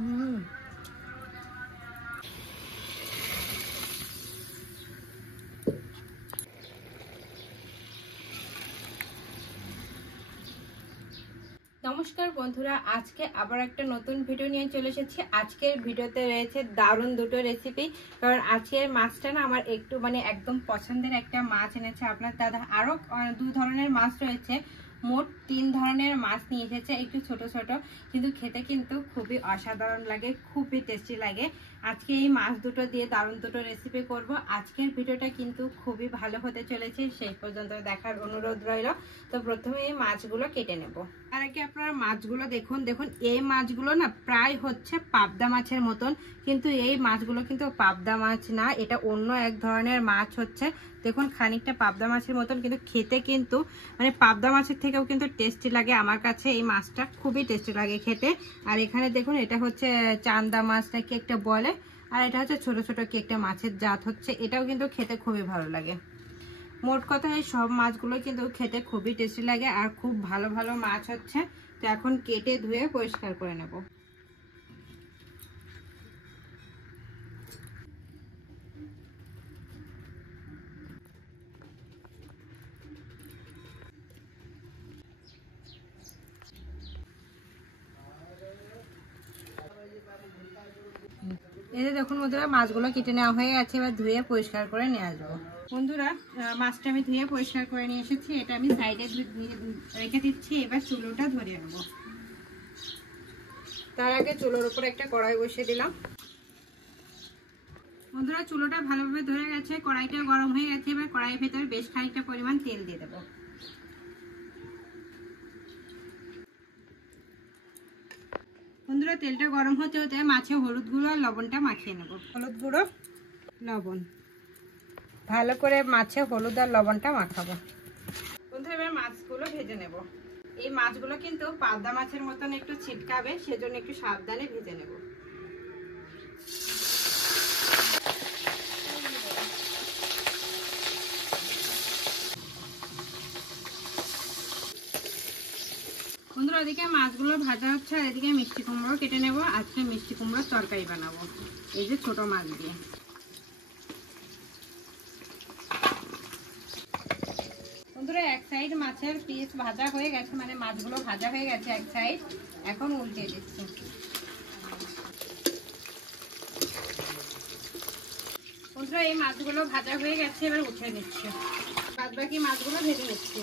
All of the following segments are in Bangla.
নমস্কার বন্ধুরা, আজকে আবার একটা নতুন ভিডিও নিয়ে চলে এসেছি। আজকের ভিডিওতে রয়েছে দারুণ দুটো রেসিপি। কারণ আজকের মাছটা না আমার একটু একদম পছন্দের একটা মাছ এনেছে আপনার দাদা। আরো দু ধরনের মাছ রয়েছে, মোট 3 ধরনের মাছ নিয়ে এসেছে, একটু ছোট ছোট, কিন্তু খেতে কিন্তু খুবই অসাধারণ লাগে, খুবই টেস্টি লাগে। আজকে এই মাছ দুটো দিয়ে দারুণ দুটো রেসিপি করব। আজকের ভিডিওটা কিন্তু খুবই ভালো হতে চলেছে, শেষ পর্যন্ত দেখার অনুরোধ রইল। তো প্রথমে এই মাছগুলো কেটে নেব। আর আগে আপনারা মাছগুলো দেখুন, এই মাছগুলো না প্রায় হচ্ছে পাবদা মাছের মতন, কিন্তু এই মাছগুলো কিন্তু পাবদা মাছ না, এটা অন্য এক ধরনের মাছ হচ্ছে। দেখুন খানিকটা পাবদা মাছের মতন, কিন্তু খেতে কিন্তু পাবদা মাছের থেকেও কিন্তু টেস্টি লাগে। আমার কাছে এই মাছটা খুবই টেস্টি লাগে খেতে। আর এখানে দেখুন এটা হচ্ছে চান্দা মাছ নাকি একটা বলে, আর এটা হচ্ছে ছোট ছোট কি একটা মাছের জাত হচ্ছে, এটাও কিন্তু খেতে খুবই ভালো লাগে। মোট কথা এই সব মাছগুলো কিন্তু খেতে খুবই টেস্টি লাগে আর খুব ভালো ভালো মাছ হচ্ছে। তো এখন কেটে ধুয়ে পরিষ্কার করে নেব। এই যে দেখুন বন্ধুরা, মাছগুলো কেটে নেওয়া হয়ে গেছে, এবার ধুয়ে পরিষ্কার করে নিয়ে আসবো। বন্ধুরা মাছটা আমি ধুয়ে পরিষ্কার করে নিয়ে এসেছি, এটা আমি সাইডে রেখে দিচ্ছি। এবার চুলোটা ধরিয়ে নেব। তার আগে চুলোর উপর একটা কড়াই বসিয়ে দিলাম। বন্ধুরা চুলোটা ভালোভাবে ধরে গেছে, কড়াইটা গরম হয়ে গেছে। এবার কড়াইয়ের ভেতরে বেশ খানিকটা পরিমাণ তেল দিয়ে দেবো। বন্ধুরা তেলটা গরম হতে হতে মাছে হলুদ গুঁড়ো আর লবণটা মাখিয়ে নেব। হলুদ গুঁড়ো, লবণ, ভালো করে মাছে হলুদ আর লবণটা মাখাবো। বন্ধুরা এবার মাছগুলো ভেজে নেব। এই মাছগুলো কিন্তু পাবদা মাছের মতন একটু ছিটকাবে, সেজন্য একটু সাবধানে ভেজে নেব। বন্ধুরা ওদিকে মাছগুলো ভাজা হচ্ছে, আর এদিকে মিষ্টি কুমড়ো কেটে নেব। আজকে মিষ্টি কুমড়োর তরকারি বানাবো এই যে ছোট মাছ দিয়ে। বন্ধুরা এক সাইড মাছের পিস ভাজা হয়ে গেছে, মাছগুলো ভাজা হয়ে গেছে এক সাইড। এখন উল্টে দিচ্ছি। বন্ধুরা এই মাছগুলো ভাজা হয়ে গেছে, এবার উঠে নিচ্ছি। বাদ বাকি মাছগুলো ভেজে নিচ্ছি।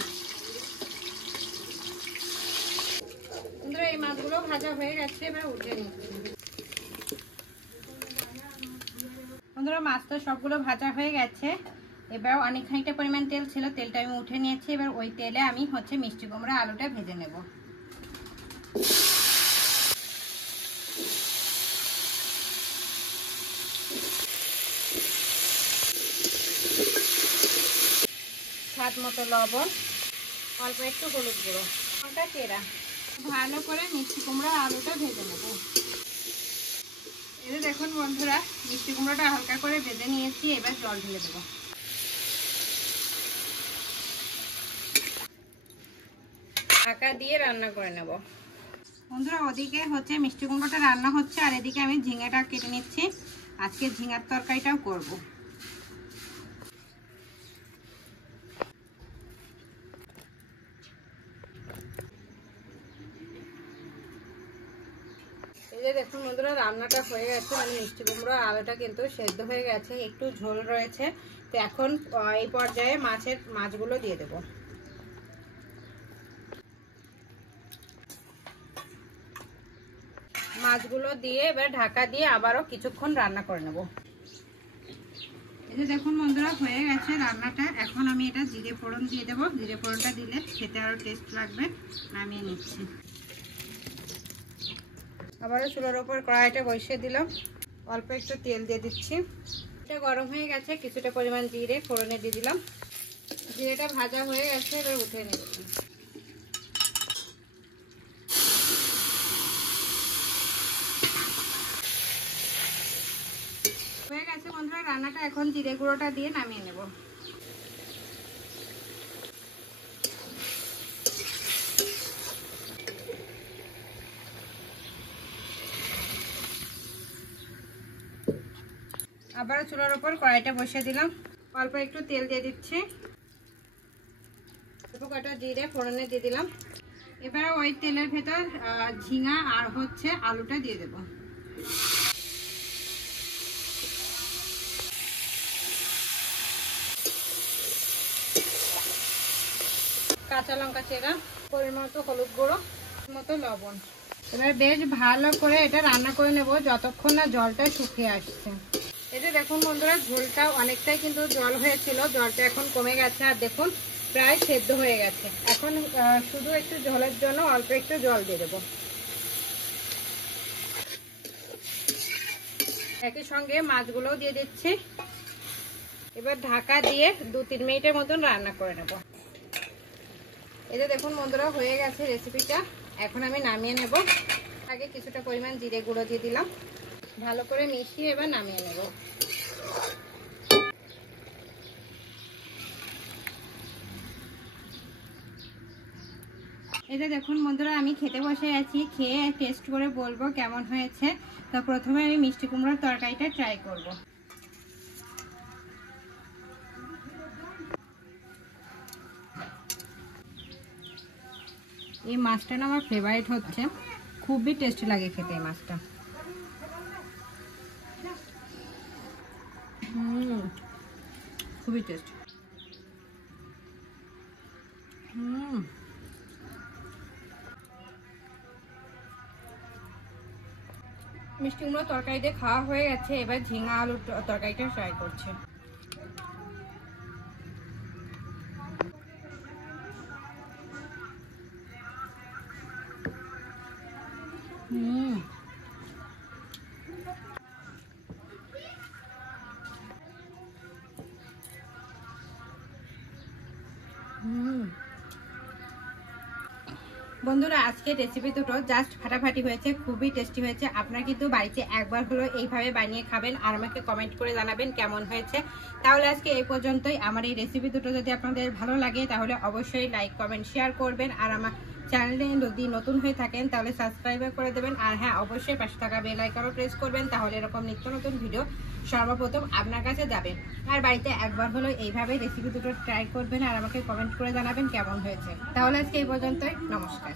বন্ধুরা এই মাছগুলো ভাজা হয়ে গেছে, এবার উঠে নিচ্ছি। বন্ধুরা মাছ তো সবগুলো ভাজা হয়ে গেছে। এবার অনেক খানিকটা পরিমাণ তেল ছিল, তেলটা আমি উঠে নিয়েছি। এবার ওই তেলে আমি মিষ্টি কুমড়া আলুটা ভেজে নেব। স্বাদ মতো লবণ, অল্প একটু হলুদ গুঁড়ো, লঙ্কা চেরা, ভালো করে মিষ্টি কুমড়া আলুটা ভেজে নেব। এই যে দেখুন বন্ধুরা মিষ্টি কুমড়াটা হালকা করে ভেজে নিয়েছি। এবার জল ঢেলে দেবো। ঢাকা দিয়ে রান্না করে নেব। বন্ধুরা ওদিকে মিষ্টি কুমড়োটা রান্না হচ্ছে, আর এদিকে আমি ঝিঙেটা কেটে নিচ্ছি। আজকে ঝিঙার তরকারিটাও করব। এই যে দেখুন বন্ধুরা রান্নাটা হয়ে গেছে, মিষ্টি কুমড়ো আলুটা কিন্তু সেদ্ধ হয়ে গেছে, একটু ঝোল রয়েছে। তো এখন এই পর্যায়ে মাছগুলো দিয়ে দেব। মাছগুলো দিয়ে এবার ঢাকা দিয়ে আবারও কিছুক্ষণ রান্না করে নেব। এই যে দেখুন বন্ধুরা হয়ে গেছে রান্নাটা। এখন আমি এটা জিরে ফোড়ন দিয়ে দেবো। জিরে ফোড়নটা দিলে খেতে আরো টেস্ট লাগবে। নামিয়ে নিচ্ছি। আবারও চুলার উপর কড়াইটা বসিয়ে দিলাম, অল্প একটু তেল দিয়ে দিচ্ছি। এটা গরম হয়ে গেছে, কিছুটা পরিমাণ জিরে ফোড়নে দিয়ে দিলাম। জিরেটা ভাজা হয়ে গেছে, এবার উঠে নিচ্ছি। হয়ে গেছে বন্ধুরা রান্নাটা। এখন জিরে গুঁড়োটা দিয়ে নামিয়ে নেব। আবার চুলার উপর কড়াইটা বসিয়ে দিলাম, অল্প একটু তেল দিয়ে দিচ্ছি, অল্প কটা জিরে ফোড়নে দিয়ে দিলাম। এবার ওই তেলের ভেতর ঝিঙা আর হচ্ছে আলুটা দিয়ে দেব। কাঁচা লঙ্কা চেরা, পরিমাণ মতো হলুদ গুঁড়ো, মতো লবণ। এবার বেশ ভালো করে এটা রান্না করে নেব যতক্ষণ না জলটা শুকিয়ে আসছে। এটা দেখুন বন্ধুরা, ঝোলটা অনেকটাই কিন্তু জল হয়েছিল, জলটা এখন কমে গেছে আর দেখুন প্রায় সেদ্ধ হয়ে গেছে। এখন শুধু একটু ঝোলের জন্য অল্প একটু জল দিয়ে দেবো। একই সঙ্গে মাছগুলোও দিয়ে দিচ্ছি। এবার ঢাকা দিয়ে 2-3 মিনিটের মতন রান্না করে নেব। এই যে দেখুন বন্ধুরা, হয়ে গেছে রেসিপিটা। এখন আমি নামিয়ে নেব। আগে কিছুটা পরিমাণ জিরে গুঁড়ো দিয়ে দিলাম, ভালো করে মিশিয়ে এবার নামিয়ে নেব। এই যে দেখুন বন্ধুরা, আমি খেতে বসে আছি, খেয়ে টেস্ট করে বলবো কেমন হয়েছে। তো প্রথমে আমি মিষ্টি কুমড়োর তরকারিটা ট্রাই করব। এই মাছটা না আমার ফেভারিট হচ্ছে, খুবই টেস্টি লাগে খেতে এই মাছটা। খুবই টেস্ট। মিষ্টি কুমড়ো তরকারি দিয়ে খাওয়া হয়ে গেছে, এবার ঝিঙা আলুর তরকারিটা ট্রাই করছে। বন্ধুরা, আজকে রেসিপি দুটো জাস্ট ফাটাফাটি হয়েছে, খুবই টেস্টি হয়েছে। আপনারা কিন্তু বাড়িতে একবার হলো এইভাবে বানিয়ে খাবেন আর আমাকে কমেন্ট করে জানাবেন কেমন হয়েছে। তাহলে আজকে এই পর্যন্তই। আমার এই রেসিপি দুটো যদি আপনাদের ভালো লাগে তাহলে অবশ্যই লাইক কমেন্ট শেয়ার করবেন, আর আমার চ্যানেলে যদি নতুন হয়ে থাকেন তাহলে সাবস্ক্রাইব করে দেবেন। আর হ্যাঁ, অবশ্যই পাশে থাকা বেল আইকনও প্রেস করবেন, তাহলে এরকম নিত্য নতুন ভিডিও সর্বপ্রথম আপনার কাছে যাবে। আর বাড়িতে একবার হলো এইভাবে রেসিপি দুটো ট্রাই করবেন আর আমাকে কমেন্ট করে জানাবেন কেমন হয়েছে। তাহলে আজকে এই পর্যন্তই, নমস্কার।